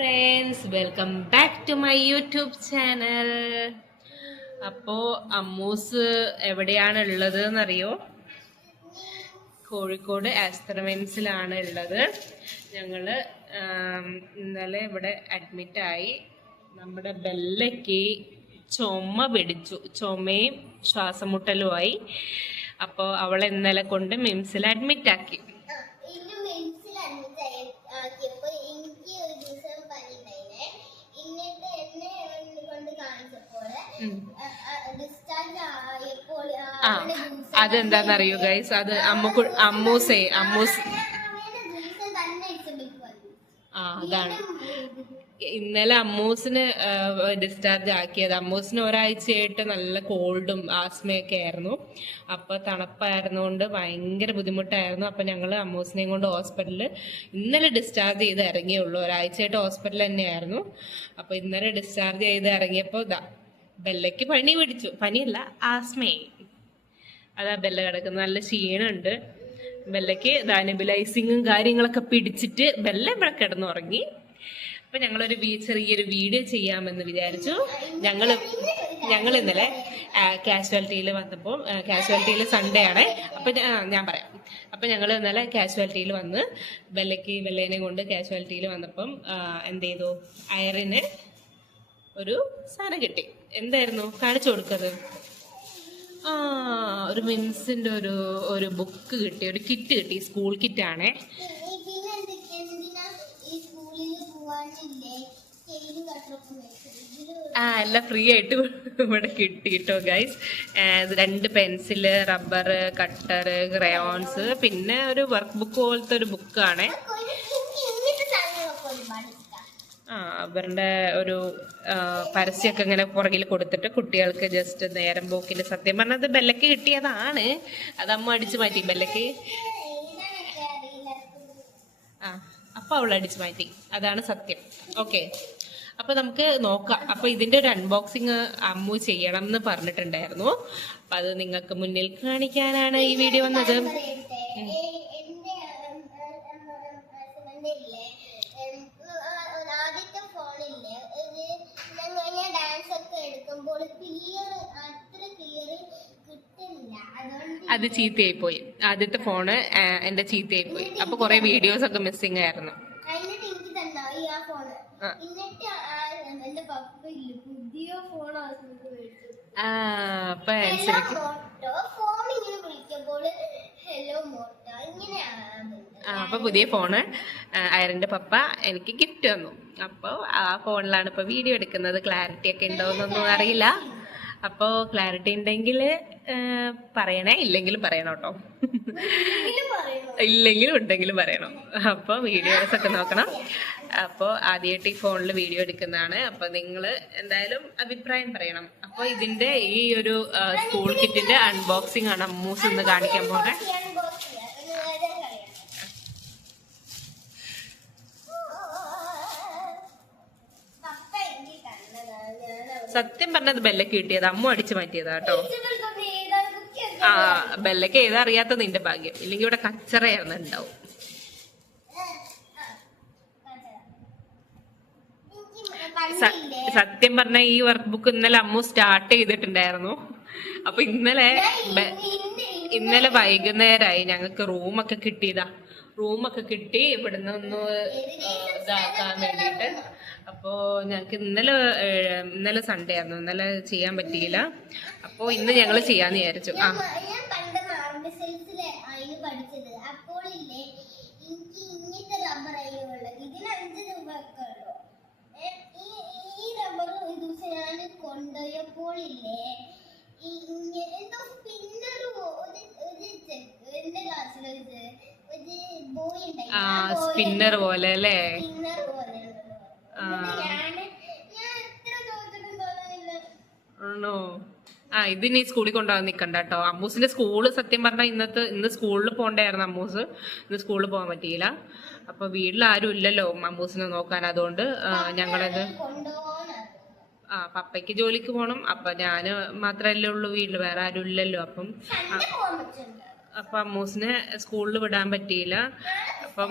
Friends welcome back to my YouTube channel അപ്പോ അമ്മൂസ് എവിടെയാണ് ഉള്ളത് എന്നറിയോ കോഴിക്കോട് ആസ്ത്രമെൻസിലാണ് ഉള്ളത്. ഞങ്ങൾ ഇന്നലെ ഇവിടെ അഡ്മിറ്റായി നമ്മുടെ ബെല്ലയ്ക്ക് ചുമ പിടിച്ചു. ചുമയും ശ്വാസമുട്ടലുമായി. അപ്പോൾ അവളെ ഇന്നലെ കൊണ്ട് മിംസിൽ അഡ്മിറ്റ് ആ അതെന്താന്നറിയോ ഗൈസ് അത് അമ്മു അമ്മൂസേ അമ്മൂസ് ആ അതാണ്. ഇന്നലെ അമ്മൂസിന് ഡിസ്ചാർജ് ആക്കിയത്. അമ്മൂസിന് ഒരാഴ്ചയായിട്ട് നല്ല കോൾഡും ആസ്മയൊക്കെ ആയിരുന്നു. അപ്പൊ തണുപ്പായിരുന്നുകൊണ്ട് ഭയങ്കര ബുദ്ധിമുട്ടായിരുന്നു. അപ്പൊ ഞങ്ങൾ അമ്മൂസിനെയും കൊണ്ട് ഹോസ്പിറ്റലിൽ ഇന്നലെ ഡിസ്ചാർജ് ചെയ്ത് ഇറങ്ങിയുള്ളൂ. ഒരാഴ്ചയായിട്ട് ഹോസ്പിറ്റലിൽ തന്നെയായിരുന്നു. അപ്പൊ ഇന്നലെ ഡിസ്ചാർജ് ചെയ്ത് ഇറങ്ങിയപ്പോൾ ബെല്ലയ്ക്ക് പനി പിടിച്ചു. പനിയല്ല ആസ്മയായി അതാ ബെല്ല കിടക്കുന്നത് നല്ല ക്ഷീണമുണ്ട്. ബെല്ലയ്ക്ക് ദാനബിലൈസിങ്ങും കാര്യങ്ങളൊക്കെ പിടിച്ചിട്ട് ബെല്ല ഇവിടെ കിടന്നുറങ്ങി. അപ്പൊ ഞങ്ങളൊരു ചെറിയൊരു വീഡിയോ ചെയ്യാമെന്ന് വിചാരിച്ചു. ഞങ്ങൾ ഞങ്ങൾ ഇന്നലെ കാഷ്വാലിറ്റിയിൽ വന്നപ്പോൾ കാഷ്വാലിറ്റിയിൽ സൺഡേ ആണ്. അപ്പൊ ഞാൻ പറയാം. അപ്പൊ ഞങ്ങൾ ഇന്നലെ കാഷ്വാലിറ്റിയിൽ വന്ന് ബെല്ലയ്ക്ക് ബെല്ലേനെ കൊണ്ട് കാഷ്വാലിറ്റിയിൽ വന്നപ്പം എന്ത് ചെയ്തു? അയറിന് ഒരു സാധനം കിട്ടി. എന്തായിരുന്നു? കാണിച്ചു കൊടുക്കത് ഒരു മിംസിന്റെ ഒരു ഒരു ബുക്ക് കിട്ടി ഒരു കിറ്റ് കിട്ടി സ്കൂൾ കിറ്റ് ആണേ. ആ എല്ലാം ഫ്രീ ആയിട്ട് ഇവിടെ കിട്ടി കേട്ടോ ഗൈസ് രണ്ട് പെൻസിൽ റബ്ബർ കട്ടർ ക്രയോൺസ് പിന്നെ ഒരു വർക്ക് ബുക്ക് പോലത്തെ ഒരു ബുക്കാണ് അവരുടെ ഒരു പരസ്യമൊക്കെ ഇങ്ങനെ പുറകിൽ കൊടുത്തിട്ട് കുട്ടികൾക്ക് ജസ്റ്റ് നേരം പോക്കിൽ സത്യം പറഞ്ഞത് ബെല്ലക്ക് കിട്ടിയതാണ്. അത് അമ്മ അടിച്ചു മാറ്റി. ബെല്ലക്ക്? ആ അപ്പൊ അവൾ അടിച്ചു മാറ്റി. അതാണ് സത്യം. ഓക്കെ അപ്പൊ നമുക്ക് നോക്കാം. അപ്പൊ ഇതിന്റെ ഒരു അൺബോക്സിങ് അമ്മു ചെയ്യണം എന്ന് പറഞ്ഞിട്ടുണ്ടായിരുന്നു. അപ്പൊ അത് നിങ്ങൾക്ക് മുന്നിൽ കാണിക്കാനാണ് ഈ വീഡിയോ വന്നത്. അത് ചീത്തയായി പോയി ആദ്യത്തെ ഫോണ് എന്റെ ചീത്തയായി പോയി അപ്പൊ കുറെ വീഡിയോസ് ഒക്കെ മിസ്സിംഗ് ആയിരുന്നു. ആ അപ്പൊ ഹലോ മോട്ടോ. ആ അപ്പൊ പുതിയ ഫോണ് അയറിന്റെ പപ്പ എനിക്ക് ഗിഫ്റ്റ് വന്നു അപ്പോൾ ആ ഫോണിലാണ് ഇപ്പൊ വീഡിയോ എടുക്കുന്നത്. ക്ലാരിറ്റി ഒക്കെ ഉണ്ടോന്നൊന്നും അറിയില്ല. അപ്പോ ക്ലാരിറ്റി ഉണ്ടെങ്കിൽ പറയണേ. ഇല്ലെങ്കിലും പറയണം കേട്ടോ. ഇല്ലെങ്കിലും ഉണ്ടെങ്കിലും പറയണം. അപ്പോൾ വീഡിയോസ് ഒക്കെ നോക്കണം. അപ്പോൾ ആദ്യമായിട്ട് ഈ ഫോണിൽ വീഡിയോ എടുക്കുന്നതാണ്. അപ്പോൾ നിങ്ങൾ എന്തായാലും അഭിപ്രായം പറയണം. അപ്പോൾ ഇതിന്റെ ഈ ഒരു സ്കൂൾ കിറ്റിന്റെ അൺബോക്സിംഗ് ആണ് അമ്മൂസ് ഇന്ന് കാണിക്കാൻ പോകുന്നത് ഞാൻ ബോക്സ് ചെയ്യാം ഒന്ന് വേഗം കളയാം പപ്പ എനിക്ക് തന്നതാണ് ഞാൻ അവിടെ സത്യം പറഞ്ഞത് ബെല്ലക്ക് കിട്ടിയത്. അമ്മ അടിച്ചു മാറ്റിയതാ കേട്ടോ. ആ ബെല്ലക്ക് ഏതാ അറിയാത്ത നിന്റെ ഭാഗ്യം. ഇല്ലെങ്കിൽ ഇവിടെ കച്ചറയായിരുന്നു ഉണ്ടാവും. സത്യം പറഞ്ഞ ഈ വർക്ക് ബുക്ക് ഇന്നലെ അമ്മു സ്റ്റാർട്ട് ചെയ്തിട്ടുണ്ടായിരുന്നു. അപ്പൊ ഇന്നലെ ഇന്നലെ വൈകുന്നേരമായി ഞങ്ങൾക്ക് റൂമൊക്കെ കിട്ടിയതാ. റൂമൊക്കെ കിട്ടി ഇവിടുന്ന് ഒന്ന് ഇതാക്കാൻ വേണ്ടിയിട്ട്. അപ്പോ ഞങ്ങൾക്ക് ഇന്നലെ ഇന്നലെ സൺഡേ ആയിരുന്നു. ഇന്നലെ ചെയ്യാൻ പറ്റിയില്ല. അപ്പോൾ ഇന്ന് ഞങ്ങൾ ചെയ്യാന്ന് വിചാരിച്ചു. ആ. ഒരു കൊണ്ടുപോയപ്പോഴില്ലേ എന്തോ സ്പിന്നർ എന്റെ ക്ലാസ്സിലൊരു ബോയ് ഉണ്ടായി ആ സ്പിന്നർ പോലെ അല്ലേ? സ്പിന്നർ പോലെ. ആണോ? ആ ഇത് ഇനി സ്കൂളിൽ കൊണ്ടുപോകാൻ നിൽക്കണ്ട കേട്ടോ. അമ്മൂസിന്റെ സ്കൂൾ സത്യം പറഞ്ഞാൽ ഇന്നത്തെ ഇന്ന് സ്കൂളിൽ പോകണ്ടായിരുന്നു അമ്മൂസ്. ഇന്ന് സ്കൂളിൽ പോകാൻ പറ്റിയില്ല. അപ്പൊ വീട്ടിൽ ആരും ഇല്ലല്ലോ അമ്മൂസിനെ നോക്കാൻ. അതുകൊണ്ട് ഞങ്ങളത് ആ പപ്പയ്ക്ക് ജോലിക്ക് പോകണം. അപ്പൊ ഞാൻ മാത്രല്ലേ ഉള്ളൂ വീട്ടിൽ. വേറെ ആരും ഇല്ലല്ലോ. അപ്പം അപ്പൊ അമ്മൂസിനെ സ്കൂളിൽ വിടാൻ പറ്റിയില്ല. അപ്പം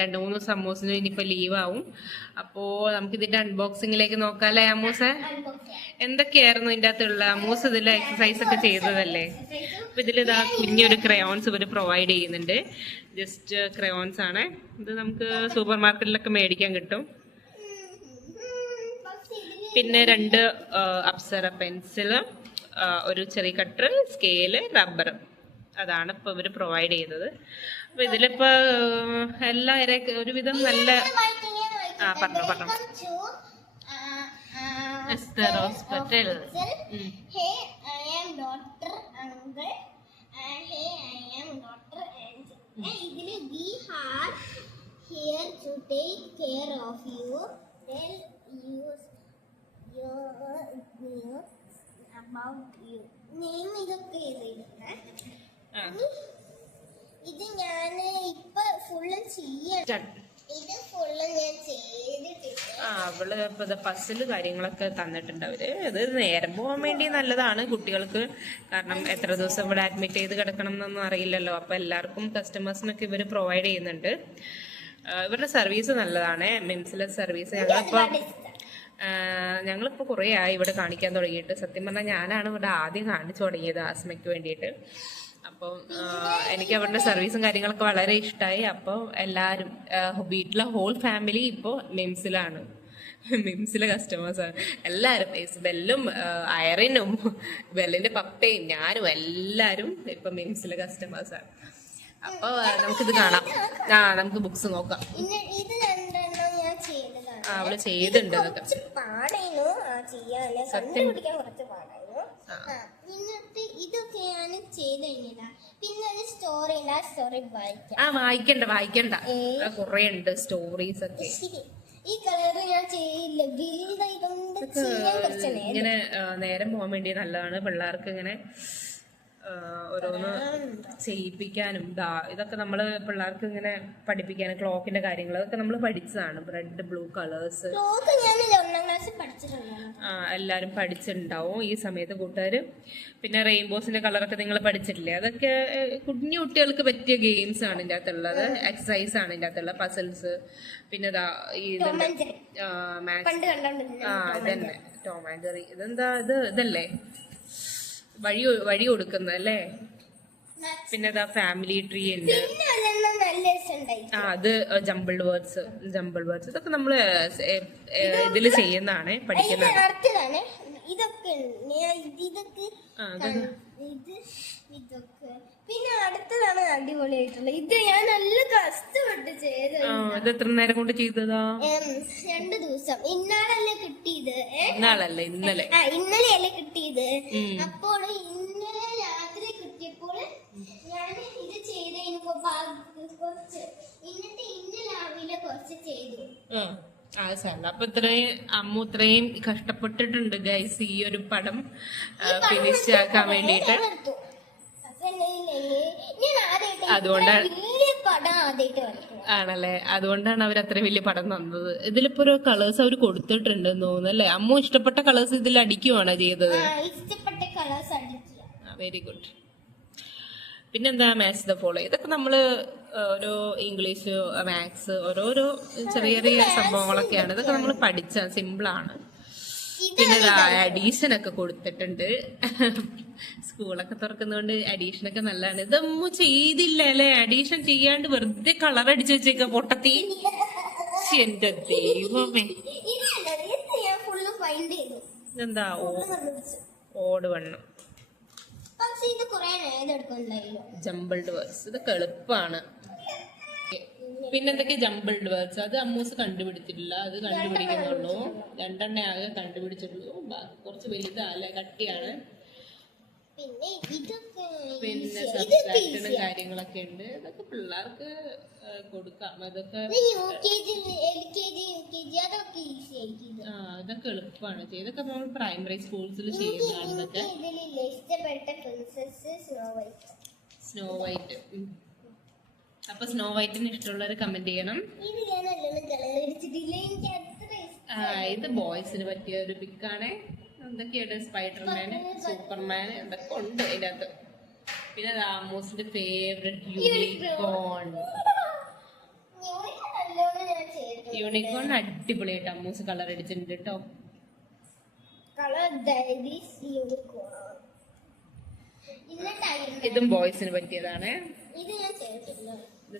രണ്ട് മൂന്ന് ദിവസം അമ്മൂസിന് ഇനിയിപ്പോൾ ലീവ് ആവും അപ്പോ നമുക്ക് ഇതിന്റെ അൺബോക്സിങ്ങിലേക്ക് നോക്കാല്ലേ അമ്മൂസ്? എന്തൊക്കെയായിരുന്നു ഇതിന്റെ അകത്തുള്ള അമ്മൂസ് ഇതിൽ എക്സസൈസ് ഒക്കെ ചെയ്തതല്ലേ? അപ്പൊ ഇതിലിതാ കുഞ്ഞൊരു ക്രയോൺസ് ഇവർ പ്രൊവൈഡ് ചെയ്യുന്നുണ്ട്. ജസ്റ്റ് ക്രയോൺസ് ആണ്. ഇത് നമുക്ക് സൂപ്പർ മാർക്കറ്റിലൊക്കെ മേടിക്കാൻ കിട്ടും. പിന്നെ രണ്ട് അപ്സര പെൻസിൽ ഒരു ചെറിയ കട്ടർ സ്കെയിൽ റബ്ബർ അതാണ് ഇപ്പൊ ഇവർ പ്രൊവൈഡ് ചെയ്തത്. അപ്പൊ ഇതിലിപ്പോ എല്ലാ ഒരുവിധം നല്ല ആ പറഞ്ഞു പറഞ്ഞു. Ester hospital about you. Name idokke edidha ah ഇത് ഞാൻ ഇപ്പൊ ഫുള്ള് ചെയ്യണം. ഇത് ഫുള്ള് ഞാൻ ചെയ്തിട്ടില്ല. ആ അവൾ ഇപ്പൊ പസിൽ കാര്യങ്ങളൊക്കെ തന്നിട്ടുണ്ട് അവർ. അത് നേരം പോവാൻ വേണ്ടി നല്ലതാണ് കുട്ടികൾക്ക്. കാരണം എത്ര ദിവസം ഇവിടെ അഡ്മിറ്റ് ചെയ്ത് കിടക്കണം എന്നൊന്നും അറിയില്ലല്ലോ. അപ്പൊ എല്ലാവർക്കും കസ്റ്റമേഴ്സിനൊക്കെ ഇവർ പ്രൊവൈഡ് ചെയ്യുന്നുണ്ട്. ഇവരുടെ സർവീസ് നല്ലതാണ്. മിംസിലെ സർവീസ് ഞങ്ങളിപ്പോ ഞങ്ങളിപ്പോ കുറേ ആയി ഇവിടെ കാണിക്കാൻ തുടങ്ങിയിട്ട്. സത്യം പറഞ്ഞാൽ ഞാനാണ് ഇവിടെ ആദ്യം കാണിച്ചു തുടങ്ങിയത് ആസ്മയ്ക്ക് വേണ്ടിയിട്ട്. അപ്പോൾ എനിക്ക് അവരുടെ സർവീസും കാര്യങ്ങളൊക്കെ വളരെ ഇഷ്ടമായി അപ്പോൾ എല്ലാവരും വീട്ടിലെ ഹോൾ ഫാമിലി ഇപ്പോൾ മിംസിലാണ് മിംസിലെ കസ്റ്റമേഴ്സാണ് എല്ലാവരും ബെല്ലും അയറിനും ബെല്ലിന്റെ പപ്പയും ഞാനും എല്ലാവരും ഇപ്പം മിംസിലെ കസ്റ്റമേഴ്സാണ് അപ്പോൾ നമുക്കിത് കാണാം. ആ നമുക്ക് ബുക്സ് നോക്കാം. ആ അവൾ ചെയ്തിട്ടുണ്ട് ഇതൊക്കെ കുറച്ച് പാടായിരുന്നു ആ. ചെയ്യാന് കണ്ടുപിടിക്കാൻ കുറച്ച് പാടായിരുന്നു ആ, എന്നിട്ട് ഇതൊക്കെ ഞാൻ ചെയ്ത് കഴിഞ്ഞതാ. പിന്നെ ഒരു സ്റ്റോറി ഉണ്ട്. ആ സ്റ്റോറി വായിക്കാം. ആ വായിക്കണ്ട വായിക്കണ്ട. കൊറേ ഉണ്ട് സ്റ്റോറീസ് ഒക്കെ. ഈ കളർ ഞാൻ ചെയ്യില്ല. ഇങ്ങനെ നേരം പോകാൻ വേണ്ടി നല്ലതാണ്. പിള്ളേർക്ക് ഇങ്ങനെ ഓരോന്ന് ചെയ്യിപ്പിക്കാനും ദാ ഇതൊക്കെ നമ്മൾ പിള്ളേർക്ക് ഇങ്ങനെ പഠിപ്പിക്കാനും ക്ലോക്കിന്റെ കാര്യങ്ങൾ അതൊക്കെ നമ്മൾ പഠിച്ചതാണ്. റെഡ് ബ്ലൂ കളേഴ്സ് ആ എല്ലാരും പഠിച്ചിട്ടുണ്ടാവും ഈ സമയത്ത് കൂട്ടുകാർ പിന്നെ റെയിൻബോസിന്റെ കളറൊക്കെ നിങ്ങൾ പഠിച്ചിട്ടില്ലേ? അതൊക്കെ കുഞ്ഞു കുട്ടികൾക്ക് പറ്റിയ ഗെയിംസ് ആണ് ഇതിന്റെ അകത്തുള്ളത്. എക്സസൈസ് ആണ് ഇതിന്റെ അകത്തുള്ള പസിൽസ് പിന്നെ ദാ ഈ ഇതുണ്ട്. ആ ഇതന്നെ. ടോമാൻഡറി ഇതെന്താ ഇത് ഇതല്ലേ? വഴി വഴി കൊടുക്കുന്നത് അല്ലേ? പിന്നെ അതാ ഫാമിലി ട്രീ ഉണ്ട്. ആ അത് ജമ്പിൾ വേർഡ്സ് ജമ്പിൾ വേർഡ്സ് ഇതൊക്കെ നമ്മൾ ഇതിൽ ചെയ്യുന്നതാണ് പഠിക്കുന്നതാണ്. ഇതൊക്കെ ഇത് ഇതൊക്കെ. ഇത് ഇതൊക്കെ പിന്നെ അടുത്തതാണ് അടിപൊളിയായിട്ടുള്ളത് ഇത് ഞാൻ നല്ല കഷ്ടപ്പെട്ട് ചെയ്തത് എത്ര നേരം കൊണ്ട് ചെയ്തതാ? രണ്ടു ദിവസം. ഇന്നാളല്ലേ കിട്ടിയത്? ഇന്നാളല്ല ഇന്നലെ. ആ ഇന്നലെയല്ലേ കിട്ടിയത്. അപ്പോൾ ഇന്നലെ രാത്രി കിട്ടിയപ്പോൾ ഞാൻ ഇത് ചെയ്ത് എനിക്ക് കുറച്ച് ഇന്നത്തെ ഇന്ന് രാവിലെ കുറച്ച് ചെയ്തു. അപ്പൊ ഇത്രയും അമ്മു ഇത്രയും കഷ്ടപ്പെട്ടിട്ടുണ്ട് ഗൈസ് ഈ ഒരു പടം ഫിനിഷ് ആക്കാൻ വേണ്ടിയിട്ട്. അതുകൊണ്ടാണ് ആണല്ലേ? അതുകൊണ്ടാണ് അവർ അത്ര വലിയ പടം തന്നത്. ഇതിലിപ്പോ ഒരു കളേഴ്സ് അവർ കൊടുത്തിട്ടുണ്ട് തോന്നുന്നു അല്ലേ? അമ്മ ഇഷ്ടപ്പെട്ട കളേഴ്സ് ഇതിൽ അടിക്കുവാണോ ചെയ്തത്? വെരി ഗുഡ് പിന്നെന്താ മാസ് ദ ഫോളോ ഇതൊക്കെ നമ്മൾ ഓരോ ഇംഗ്ലീഷ് മാത്സ് ഓരോരോ ചെറിയ ചെറിയ സംഭവങ്ങളൊക്കെയാണ്. ഇതൊക്കെ നമ്മൾ പഠിച്ച സിമ്പിളാണ്. പിന്നെ അഡീഷൻ ഒക്കെ കൊടുത്തിട്ടുണ്ട്. സ്കൂളൊക്കെ തുറക്കുന്നതുകൊണ്ട് അഡീഷൻ ഒക്കെ നല്ലതാണ്. ഇതൊന്നും ചെയ്തില്ല അല്ലേ അഡീഷൻ ചെയ്യാണ്ട് വെറുതെ കളർ അടിച്ചു വെച്ചേക്ക പൊട്ടത്തി. എന്റെ ദൈവമേ. എന്താ ഓട് വണ്ണം. ജമ്പിൾഡ് വേർഡ്സ് ഇതൊക്കെ എളുപ്പമാണ് പിന്നെന്തൊക്കെ ജമ്പിൾഡ് വേർഡ്സ്? അത് അമ്മൂസ് കണ്ടുപിടിച്ചിട്ടില്ല. അത് കണ്ടുപിടിക്കുന്നുള്ളൂ. രണ്ടെണ്ണേ ആകെ കണ്ടുപിടിച്ചിട്ടുള്ളൂ. കുറച്ച് അല്ല കട്ടിയാണ്. പിന്നെ സബ്സ്ട്രാക്ഷനും കാര്യങ്ങളൊക്കെ ഉണ്ട്. ഇതൊക്കെ പിള്ളേർക്ക് കൊടുക്കാം. അതൊക്കെ അതൊക്കെ. ആ ഇതൊക്കെ എളുപ്പമാണ്. ഇതൊക്കെ നമ്മൾ പ്രൈമറി സ്കൂൾസിൽ ചെയ്യുന്നതാണ് സ്നോ വൈറ്റ് സ്നോ വൈറ്റ് അപ്പൊ സ്നോ വൈറ്റിന് ഇഷ്ടമുള്ളവർ കമന്റ് ചെയ്യണം. ആ ഇത് ബോയ്സിന് പറ്റിയ ഒരു പിക്കാണ് എന്തൊക്കെയാണ് സ്പൈഡർമാന് സൂപ്പർമാൻ എന്തൊക്കെ ഉണ്ട് അതിന്റെ അകത്ത് പിന്നെ രാമോസിന്റെ ഫേവറേറ്റ് യൂണിക്കോൺ യൂണിക്കോൺ അടിപൊളി അടിപൊളിയായിട്ട് അമ്മൂസ് കളർ അടിച്ചിട്ടുണ്ട് കേട്ടോ ഇതും ബോയ്സിന് പറ്റിയതാണ്.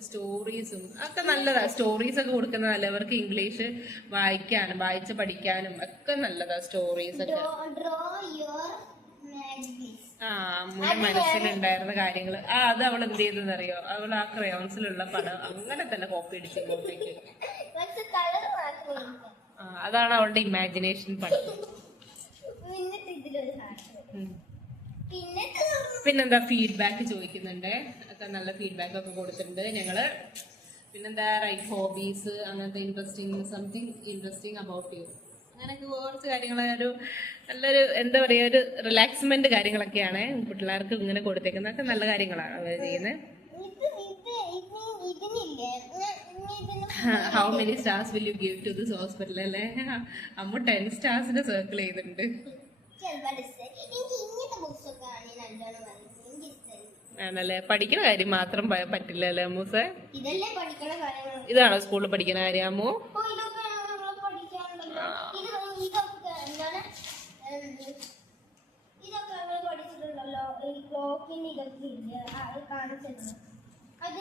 സ്റ്റോറീസും ഒക്കെ നല്ലതാ. സ്റ്റോറീസ് ഒക്കെ കൊടുക്കുന്ന നല്ലവർക്ക് ഇംഗ്ലീഷ് വായിക്കാനും വായിച്ച് പഠിക്കാനും ഒക്കെ നല്ലതാ സ്റ്റോറീസ് ഒക്കെ. ആ അമ്മൂടെ മനസ്സിലുണ്ടായിരുന്ന കാര്യങ്ങൾ ആ അത് അവൾ എന്ത് ചെയ്തെന്ന് അറിയോ അവൾ ആ ക്രയോൺസിലുള്ള പടം അങ്ങനെ തന്നെ കോപ്പി അടിച്ച് ഇങ്ങോട്ടേക്ക് അതാണ് അവളുടെ ഇമാജിനേഷൻ പടം പിന്നെന്താ ഫീഡ്ബാക്ക് ചോദിക്കുന്നുണ്ട്. ഒക്കെ നല്ല ഫീഡ്ബാക്ക് ഒക്കെ കൊടുത്തിട്ടുണ്ട്. ഞങ്ങൾ പിന്നെന്താ റൈറ്റ് ഹോബീസ് അങ്ങനത്തെ interesting something interesting about you അങ്ങനെയൊക്കെ കുറച്ച് കാര്യങ്ങൾ ഒരു നല്ലൊരു എന്താ പറയുക ഒരു റിലാക്സ്മെന്റ് കാര്യങ്ങളൊക്കെയാണ് പിള്ളേർക്ക് ഇങ്ങനെ കൊടുത്തേക്കുന്നതൊക്കെ നല്ല കാര്യങ്ങളാണ് അവർ ചെയ്യുന്നത്. How many stars will you give to this hospital അല്ലേ? അമ്മ ടെൻ സ്റ്റാർസിന്റെ സർക്കിൾ ചെയ്തിട്ടുണ്ട്. ആണല്ലേ? പഠിക്കണ കാര്യം മാത്രം പറ്റില്ല അല്ലേ അമ്മൂസേ? ഇതാണോ സ്കൂളിൽ പഠിക്കണ കാര്യം അമ്മു? അത്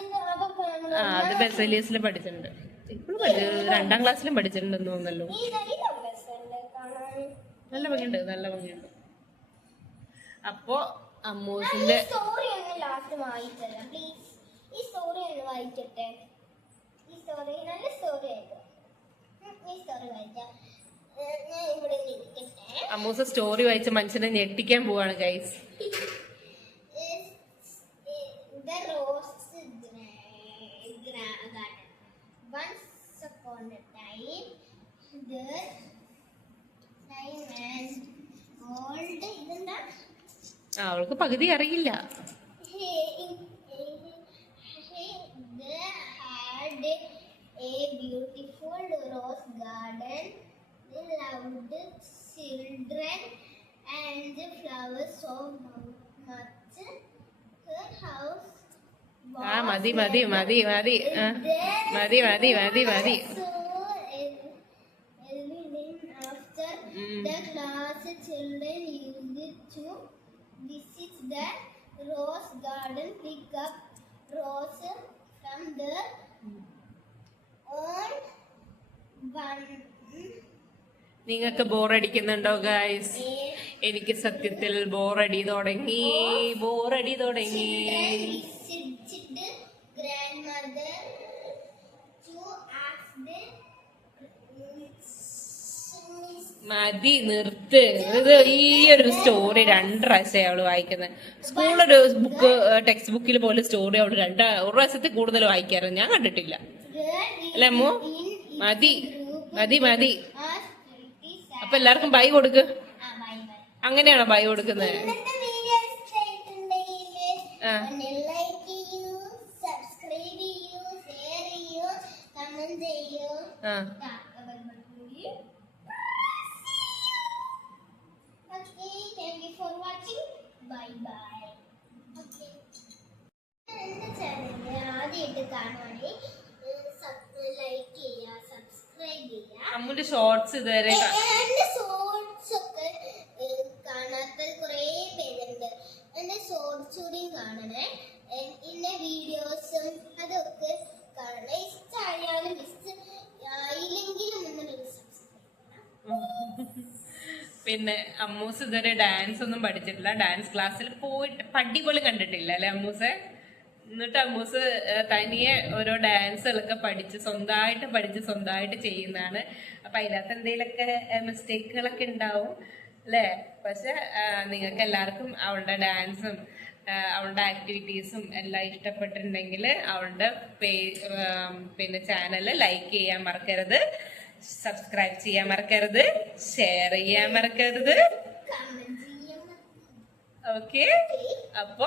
ആ ബെസേലിയസിൽ പഠിച്ചിട്ടുണ്ട്. ഇപ്പോഴും രണ്ടാം ക്ലാസ്സിലും പഠിച്ചിട്ടുണ്ടെന്ന് തോന്നല്ലോ നല്ല ഭംഗിയുണ്ട് നല്ല ഭംഗിയുണ്ട്. അപ്പോ അമ്മൂസിന്റെ സ്റ്റോറി ഒന്ന് ലാസ്റ്റ് വായിച്ചല്ല പ്ലീസ് ഈ സ്റ്റോറി ഒന്ന് വായിക്കട്ടെ. ഈ സ്റ്റോറി നല്ല സ്റ്റോറി ആയിരുന്നു ഈ സ്റ്റോറി വായിക്കാം. ഞാൻ ഇവിടെ ഇരിക്കട്ടെ. അമ്മൂസ് സ്റ്റോറി വായിച്ച മനുഷ്യനെ ഞെട്ടിക്കാൻ പോവാണ് guys rose gra- garden. Once upon a time, the time and old ഇതെന്താ ആ അവൾക്ക് പകുതി അറിയില്ല. ആ മതി മതി മതി മതി. മതി മതി മതി മതി. Class children use to This is the rose garden. Pick up rose from the own one. നിങ്ങൾക്ക് ബോറടിക്കുന്നുണ്ടോ ഗായ്സ് എനിക്ക് സത്യത്തിൽ ബോറടി തുടങ്ങി ബോറടി തുടങ്ങി ഗ്രാൻഡ് മദർ മതി നിർത്ത്. ഇത് ഈ ഒരു സ്റ്റോറി രണ്ട് പ്രാവശ്യം അവൾ വായിക്കുന്നത് സ്കൂളൊരു ബുക്ക് ടെക്സ്റ്റ് ബുക്കിൽ പോലെ സ്റ്റോറി അവൾ രണ്ട് ഒരു പ്രാവശ്യത്തിൽ കൂടുതൽ വായിക്കാറ്. ഞാൻ കണ്ടിട്ടില്ല. അല്ലേ അമ്മു? മതി മതി മതി. അപ്പൊ എല്ലാവർക്കും ബൈ കൊടുക്ക്. അങ്ങനെയാണോ ബൈ കൊടുക്കുന്നത് ആ. ഷോർട്സ് ഇതുവരെ എന്റെ ഷോർട്സ് കാണണേ. ഏഹ്, എന്റെ വീഡിയോസും അതൊക്കെ കാണണേ. ഇഷ്ടമായാലും ഇഷ്ട ആയില്ലെങ്കിലും പിന്നെ അമ്മൂസ് ഇതുവരെ ഡാൻസ് ഒന്നും പഠിച്ചിട്ടില്ല. ഡാൻസ് ക്ലാസ്സിൽ പോയിട്ട് പടി പോലും കണ്ടിട്ടില്ല അല്ലെ അമ്മൂസെ? എന്നിട്ട് അമ്മൂസ് തനിയെ ഓരോ ഡാൻസുകളൊക്കെ പഠിച്ച് സ്വന്തമായിട്ട് പഠിച്ച് സ്വന്തമായിട്ട് ചെയ്യുന്നതാണ്. അപ്പൊ അതിനകത്ത് എന്തെങ്കിലുമൊക്കെ മിസ്റ്റേക്കുകളൊക്കെ ഉണ്ടാവും അല്ലേ? പക്ഷെ നിങ്ങൾക്ക് എല്ലാവർക്കും അവളുടെ ഡാൻസും അവളുടെ ആക്ടിവിറ്റീസും എല്ലാം ഇഷ്ടപ്പെട്ടിട്ടുണ്ടെങ്കിൽ അവളുടെ പേ പിന്നെ ചാനൽ ലൈക്ക് ചെയ്യാൻ മറക്കരുത് സബ്സ്ക്രൈബ് ചെയ്യാൻ മറക്കരുത് ഷെയർ ചെയ്യാൻ മറക്കരുത്. ഓക്കെ അപ്പൊ